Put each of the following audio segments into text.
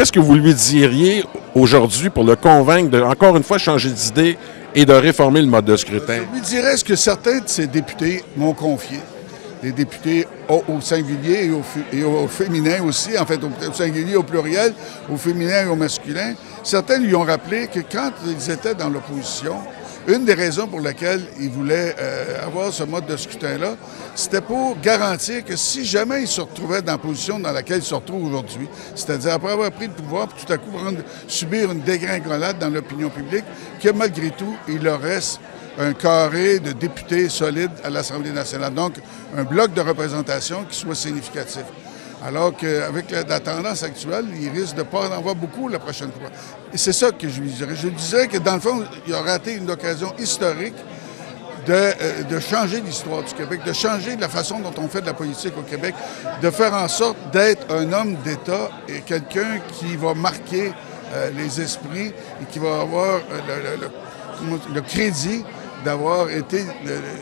qu'est-ce que vous lui diriez aujourd'hui pour le convaincre de, encore une fois, changer d'idée et de réformer le mode de scrutin? Je lui dirais ce que certains de ses députés m'ont confié. Les députés au singulier et au féminin aussi, en fait, au singulier, au pluriel, au féminin et au masculin. Certains lui ont rappelé que quand ils étaient dans l'opposition, une des raisons pour lesquelles ils voulaient avoir ce mode de scrutin-là, c'était pour garantir que si jamais ils se retrouvaient dans la position dans laquelle ils se retrouvent aujourd'hui, c'est-à-dire après avoir pris le pouvoir, puis tout à coup subir une dégringolade dans l'opinion publique, que malgré tout, il leur reste un carré de députés solides à l'Assemblée nationale. Donc, un bloc de représentation qui soit significatif. Alors qu'avec la tendance actuelle, il risque de ne pas en avoir beaucoup la prochaine fois. Et c'est ça que je lui dirais. Je lui disais que, dans le fond, il a raté une occasion historique de changer l'histoire du Québec, de changer la façon dont on fait de la politique au Québec, de faire en sorte d'être un homme d'État et quelqu'un qui va marquer les esprits et qui va avoir le crédit d'avoir été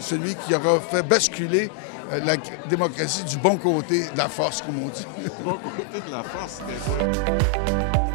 celui qui aura fait basculer la démocratie du bon côté de la force, comme on dit. Du bon côté de la force, c'est ça.